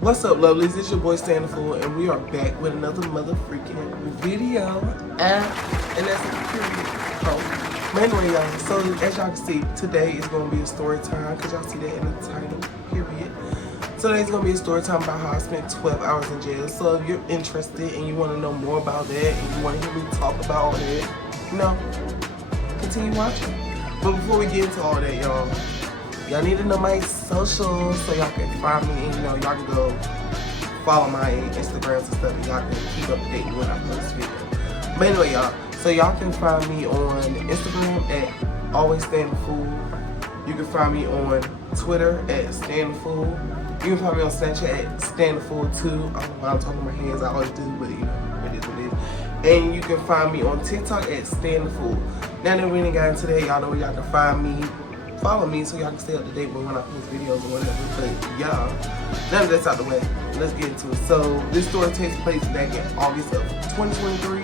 What's up, lovelies? It's your boy Standful, and we are back with another mother freaking video. And that's a period. Oh, but anyway, y'all. So as y'all can see, today is gonna be a story time because y'all see that in the title. Period. So today's gonna be a story time about how I spent 12 hours in jail. So if you're interested and you want to know more about that, and you want to hear me talk about all that, continue watching. But before we get into all that, y'all need to know my socials so y'all can find me and y'all can go follow my Instagrams and stuff and y'all can keep up to date when I post videos. But anyway, y'all, so y'all can find me on Instagram at Always Stand the Fool. You can find me on Twitter at Stand the Fool. You can find me on Snapchat at Stand the Fool too. I don't know why I'm talking with my hands, I always do, but it is what it is. And you can find me on TikTok at Stand the Fool. Now that we done got into that, y'all know where y'all can find me. Follow me so y'all can stay up to date with when I post videos or whatever. But y'all, now that that's out the way, let's get into it. So this story takes place back in August of 2023.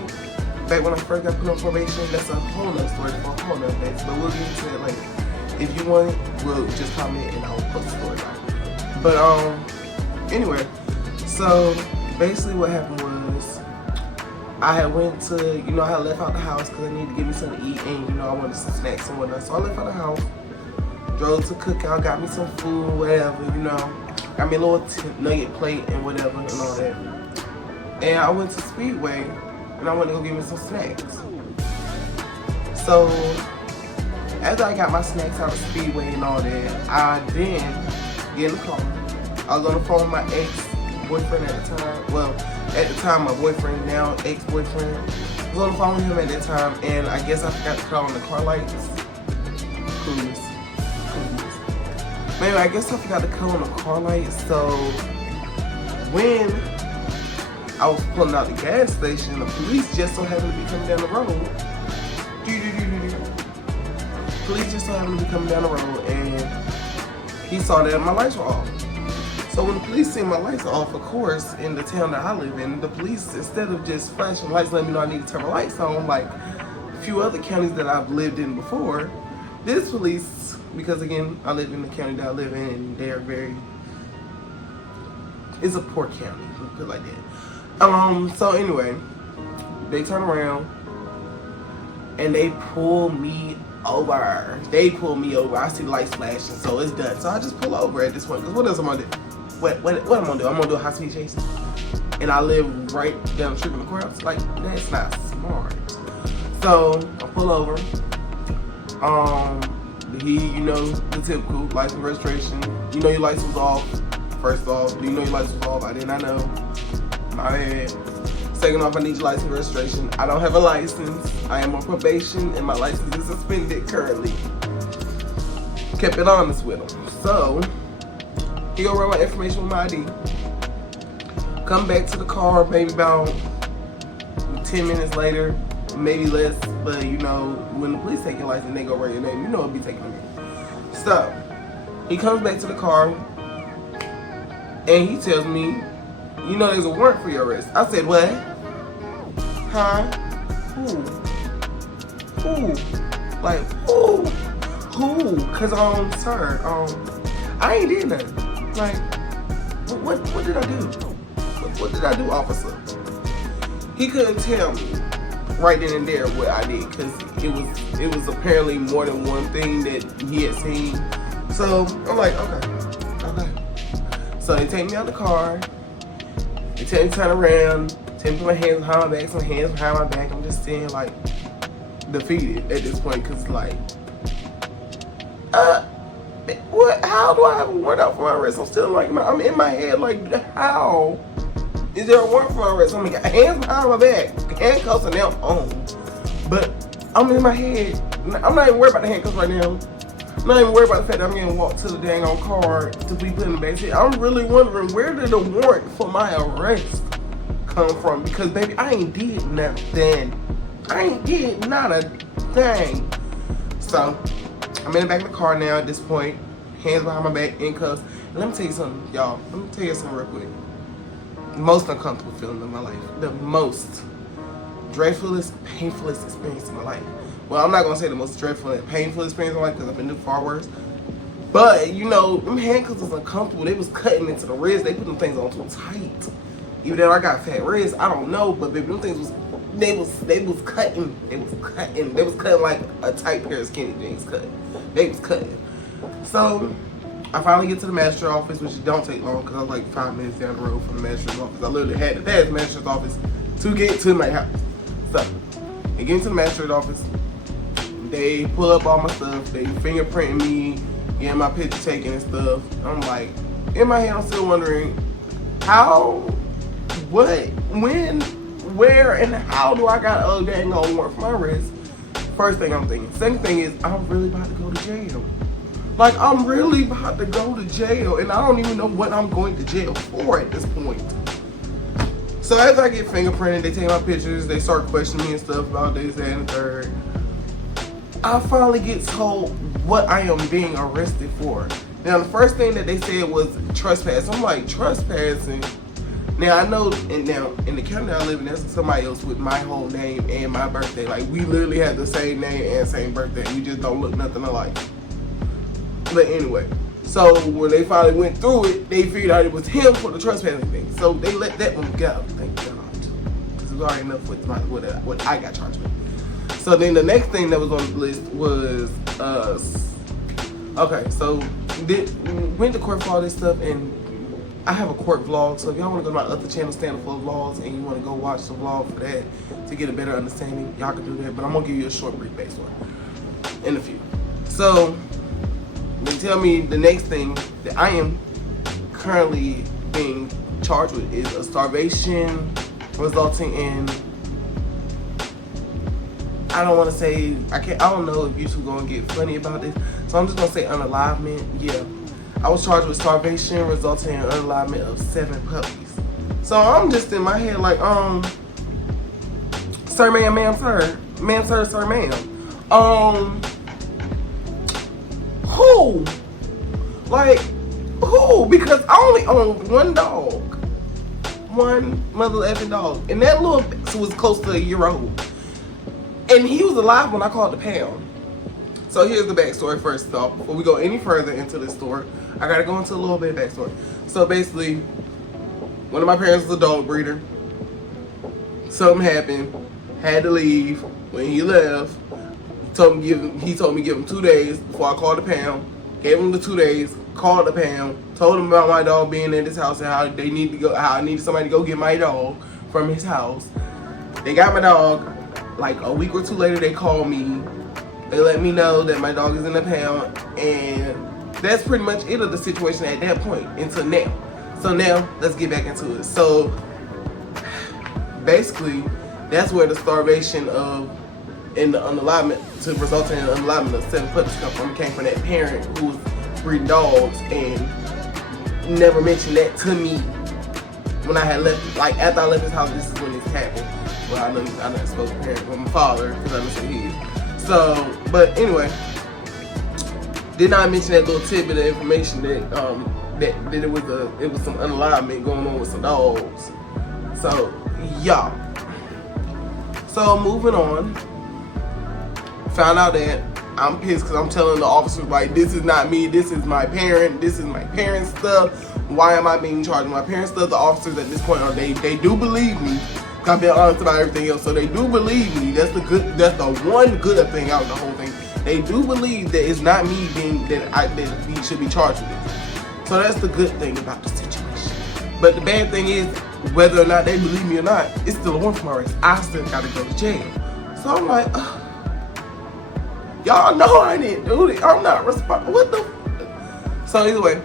Back when I first got put on probation. That's a whole nother story for a whole nother day. But we'll get into it later. If you want it, we'll just comment and I'll post the story about it. But anyway, so basically what happened was I had went to, I had left out the house because I needed to get me something to eat and I wanted some snacks and whatnot. So I left out the house. Drove to Cookout, got me some food, whatever, got me a little nugget plate and whatever and all that. And I went to Speedway and I went to go get me some snacks. So after I got my snacks out of Speedway and all that, I then get in the car. I was on the phone with my ex-boyfriend at the time. Well, at the time my boyfriend, now ex-boyfriend. I was on the phone with him at that time and I guess I forgot to cut on the car lights. Cruise. Maybe I guess I forgot to cut on the car light, so when I was pulling out the gas station, the police just so happened to be coming down the road. Police just so happened to be coming down the road, and he saw that my lights were off. So when the police seen my lights off, of course, in the town that I live in, the police, instead of just flashing lights, letting me know I need to turn my lights on, like a few other counties that I've lived in before, this police, because again, I live in the county that I live in, and they're it's a poor county, let's put it like that. So anyway, they turn around, and they pull me over. I see the lights flashing, so it's done. So I just pull over at this point, because what else am I gonna do? What I'm gonna do? I'm gonna do a high-speed chase. And I live right down the street from the courthouse. Like, that's not smart. So, I pull over. The typical license registration. Your license was off. First off, do you know your license was off? I did not know. My bad. Second off, I need your license registration. I don't have a license. I am on probation and my license is suspended currently. Kept it honest with him. So, he go run my information with my ID. Come back to the car maybe about 10 minutes later. Maybe less, but when the police take your license, they go write your name. It'll be taken away. So, he comes back to the car, and he tells me, there's a warrant for your arrest. I said, what? Huh? Who? Like, who? Cause, sir, I ain't did nothing. Like, what did I do? What did I do, officer? He couldn't tell me right then and there what I did, because it was apparently more than one thing that he had seen. So I'm like, okay. So they take me out of the car. They tell me to turn around. Tell me to put my hands behind my back. Some hands behind my back. I'm just saying, like, defeated at this point, because like, what? How do I have a warrant out for my arrest? I'm still like, I'm in my head like, how is there a warrant for my arrest? I'm like, hands behind my back, handcuffs, and now I'm on. But I'm in my head. I'm not even worried about the handcuffs right now. I'm not even worried about the fact that I'm getting walked to the dang on car to be put in the back seat. I'm really wondering, where did the warrant for my arrest come from? Because baby, I ain't did nothing. I ain't did not a thing. So I'm in the back of the car now at this point, hands behind my back, handcuffs. And let me tell you something, y'all. Let me tell you something real quick. Most uncomfortable feeling of my life. The most dreadfulest, painfulest experience of my life. Well, I'm not gonna say the most dreadful and painful experience of my life because I've been through far worse. But you know, them handcuffs was uncomfortable. They was cutting into the wrist. They put them things on too tight. Even though I got fat wrists, I don't know, but baby, them things was they was cutting. They was cutting like a tight pair of skinny jeans cut. They was cutting. So I finally get to the magistrate office, which don't take long because I was like 5 minutes down the road from the magistrate's office. I literally had to pass the magistrate's office to get to my house. So I get into the magistrate's office. They pull up all my stuff. They fingerprint me, getting my picture taken and stuff. I'm like, in my head, I'm still wondering how, what, when, where, and how do I got a dang old warrant for my wrist? First thing I'm thinking. Second thing is, I'm really about to go to jail. Like, I'm really about to go to jail, and I don't even know what I'm going to jail for at this point. So as I get fingerprinted, they take my pictures, they start questioning me and stuff about this, that, and the third. I finally get told what I am being arrested for. Now, the first thing that they said was trespass. I'm like, trespassing? Now, I know, and now, in the county I live in, there's somebody else with my whole name and my birthday. Like, we literally have the same name and same birthday. We just don't look nothing alike. But anyway, so when they finally went through it, they figured out it was him for the trespassing thing. So they let that one go, thank God. Because it was already enough with what I got charged with. So then the next thing that was on the list was okay, so went to court for all this stuff, and I have a court vlog, so if y'all want to go to my other channel, Stand Up for Vlogs, and you want to go watch the vlog for that to get a better understanding, y'all can do that, but I'm going to give you a short brief backstory in a few. So they tell me the next thing that I am currently being charged with is a starvation resulting in, I don't want to say, I don't know if YouTube gonna get funny about this, so I'm just gonna say unalivement. Yeah, I was charged with starvation resulting in unalivement of 7 puppies. So I'm just in my head like, sir, ma'am, sir, ma'am. Who? Like, who? Because I only own one dog, one mother effing dog, and that little was close to a year old. And he was alive when I called the pound. So here's the backstory first off. Before we go any further into this story, I gotta go into a little bit of backstory. So basically, one of my parents was a dog breeder. Something happened, had to leave. When he left, he told me give him 2 days before I called the pound. Gave him the 2 days, called the pound, told him about my dog being in his house and how they need to go, how I need somebody to go get my dog from his house. They got my dog. Like a week or 2 later, they called me. They let me know that my dog is in the pound, and that's pretty much it of the situation at that point until now. So now, let's get back into it. So basically, that's where the starvation of and the unalivement to result in an unalivement of 7 puppies come from. It came from that parent who was breeding dogs and never mentioned that to me when I had left. Like after I left his house, this is when this happened. Well, I know supposed to parent with my father because I understand he is. So, but anyway, did not mention that little tidbit of information that that it was some unalignment going on with some dogs. So, y'all. So moving on, found out that I'm pissed because I'm telling the officers like, this is not me, this is my parent, this is my parent's stuff. Why am I being charged with my parents' stuff? The officers at this point they do believe me. I've been honest about everything else, so they do believe me. That's the one good thing out of the whole thing. They do believe that it's not me that we should be charged with it. So that's the good thing about the situation. But the bad thing is, whether or not they believe me or not, it's still a warrant for my arrest. I still gotta go to jail. So I'm like, y'all know I didn't do it. I'm not responsible. What the? So either way,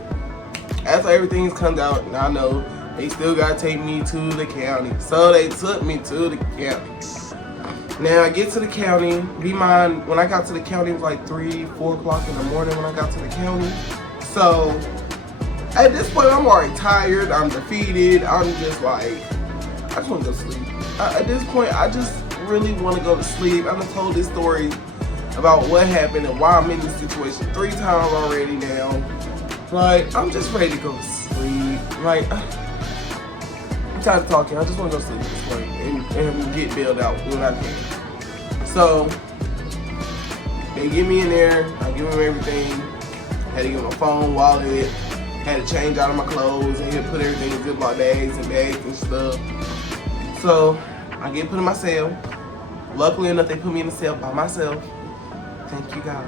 after everything comes out, and I know they still gotta take me to the county. So they took me to the county. Now I get to the county. Be mind, when I got to the county, it was like 3, 4 o'clock in the morning when I got to the county. So at this point, I'm already tired. I'm defeated. I'm just like, I just want to go to sleep. At this point, I just really want to go to sleep. I've told this story about what happened and why I'm in this situation 3 times already now. Like, I'm just ready to go to sleep. Like, I'm tired of talking. I just want to go to sleep at this point and get bailed out when I can. So they get me in there. I give them everything. Had to get my phone, wallet, had to change out of my clothes, and had to put everything in Ziploc bags and bags and stuff. So I get put in my cell. Luckily enough, they put me in the cell by myself. Thank you, God.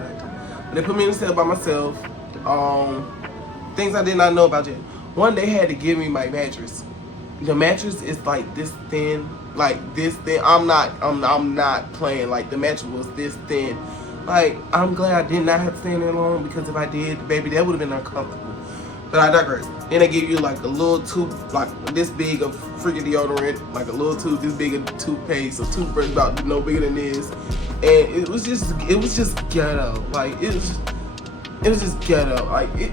But they put me in the cell by myself. Things I did not know about yet. One, they had to give me my mattress. The mattress is like this thin, like this thin. I'm not playing. Like the mattress was this thin. Like I'm glad I did not have to stay in there long, because if I did, baby, that would have been uncomfortable. But I digress. Then they give you like a little tube, like this big of freaking deodorant, like a little tube, this big of toothpaste, a toothbrush about no bigger than this, and it was just ghetto. Like it was just ghetto. Like it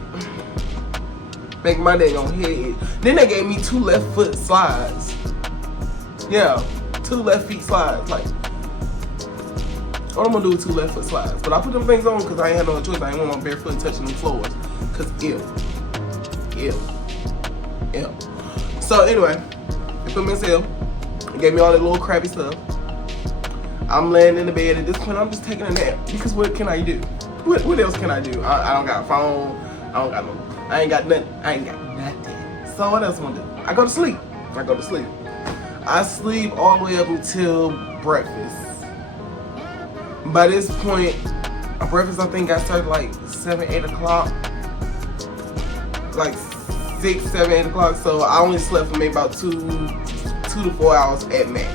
make my dang on head. Then they gave me 2 left foot slides. Yeah, 2 left feet slides. Like what I'm gonna do with 2 left foot slides? But I put them things on because I ain't had no choice. I ain't want my bare foot touching the floors. Cause ew. So anyway, they put me in cell. They gave me all that little crappy stuff. I'm laying in the bed at this point. I'm just taking a nap, because what can I do? What else can I do? I don't got a phone. I ain't got nothing. So what else am I gonna do? I go to sleep. I sleep all the way up until breakfast. By this point, breakfast I think got started like 7, 8 o'clock. Like 6, 7, 8 o'clock. So I only slept for maybe about 2 to 4 hours at max.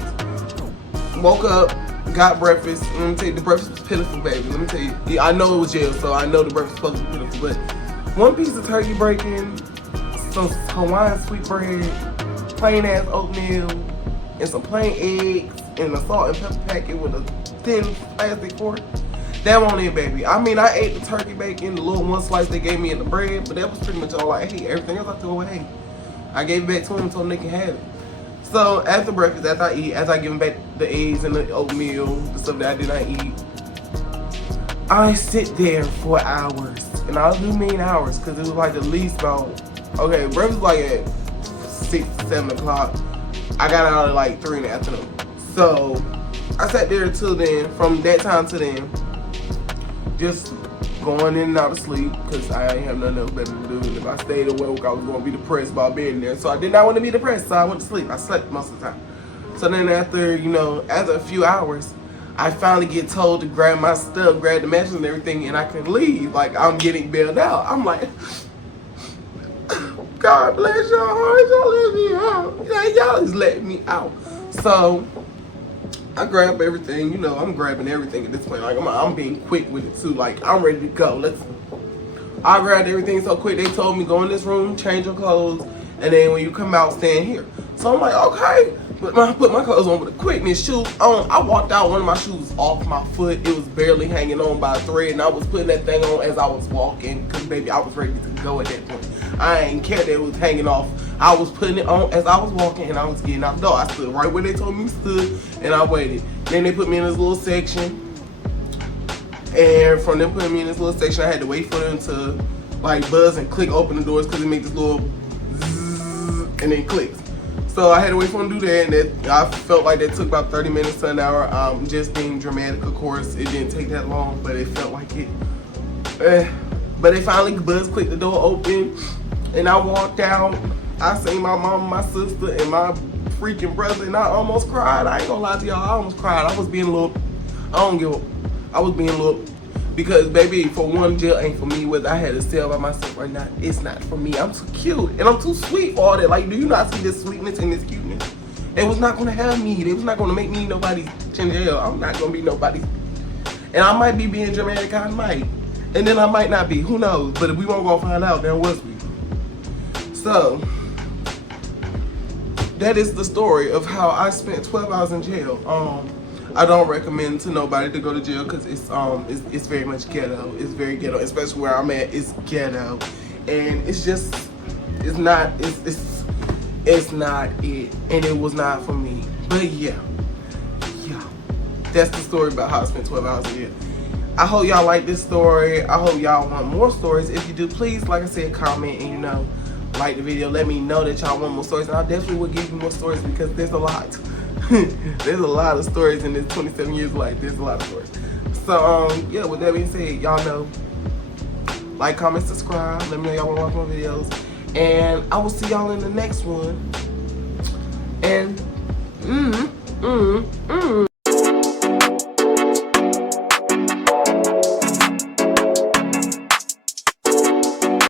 Woke up, got breakfast. Let me tell you, the breakfast was pitiful, baby. Let me tell you, yeah, I know it was jail, so I know the breakfast was supposed to be pitiful. But 1 piece of turkey bacon, some Hawaiian sweet bread, plain ass oatmeal, and some plain eggs, and a salt and pepper packet with a thin plastic fork. That won't it, baby. I mean, I ate the turkey bacon, the little 1 slice they gave me in the bread, but that was pretty much all I ate. Everything else I threw away. I gave it back to them so they can have it. So after breakfast, after I give them back the eggs and the oatmeal, the stuff that I did not eat, I sit there for hours. And I do mean hours, because it was like at least about, okay, breakfast was like at 6, 7 o'clock. I got out at like 3 in the afternoon. So I sat there till then, from that time to then, just going in and out of sleep, because I ain't have nothing else better to do. And if I stayed awake, I was going to be depressed about being there. So I did not want to be depressed, so I went to sleep. I slept most of the time. So then after a few hours, I finally get told to grab my stuff, grab the mattress and everything, and I can leave. Like, I'm getting bailed out. I'm like, God bless your heart, y'all let me out. Like, y'all just let me out. So I grab everything, I'm grabbing everything at this point. Like, I'm being quick with it too. Like, I'm ready to go. I grabbed everything so quick. They told me, go in this room, change your clothes, and then when you come out, stand here. So I'm like, okay. But I put my clothes on with a quickness, shoes on. I walked out, one of my shoes off my foot. It was barely hanging on by a thread, and I was putting that thing on as I was walking, because baby, I was ready to go at that point. I ain't care that it was hanging off. I was putting it on as I was walking, and I was getting out the door. I stood right where they told me to stood, and I waited. Then they put me in this little section, and from them putting me in this little section, I had to wait for them to like buzz and click open the doors, because it makes this little zzz, and then clicks. So I had to wait for them to do that, and I felt like that took about 30 minutes to an hour. Just being dramatic, of course, it didn't take that long, but it felt like it. But they finally buzz clicked the door open, and I walked out. I seen my mom, my sister, and my freaking brother, and I almost cried. I ain't gonna lie to y'all, I almost cried. I was being a little, I was being a little, because baby, for one, jail ain't for me. Whether I had a cell by myself or not, it's not for me. I'm too cute, and I'm too sweet for all that. Like, do you not see this sweetness and this cuteness? They was not gonna have me. They was not gonna make me nobody's in jail. I'm not gonna be nobody's. And I might be being dramatic, I might. And then I might not be, who knows? But if we won't go find out, then was we? So, that is the story of how I spent 12 hours in jail. I don't recommend to nobody to go to jail, because it's very much ghetto. It's very ghetto, especially where I'm at. It's ghetto, and it's not it, and it was not for me. But yeah, that's the story about how I spent 12 hours in jail. I hope y'all like this story. I hope y'all want more stories. If you do, please, like I said, comment and like the video. Let me know that y'all want more stories, and I definitely will give you more stories, because there's a lot. There's a lot of stories in this 27 years of life. There's a lot of stories. So yeah, with that being said, y'all know Like, comment, subscribe. Let me know y'all want to watch my videos. And I will see y'all in the next one. And,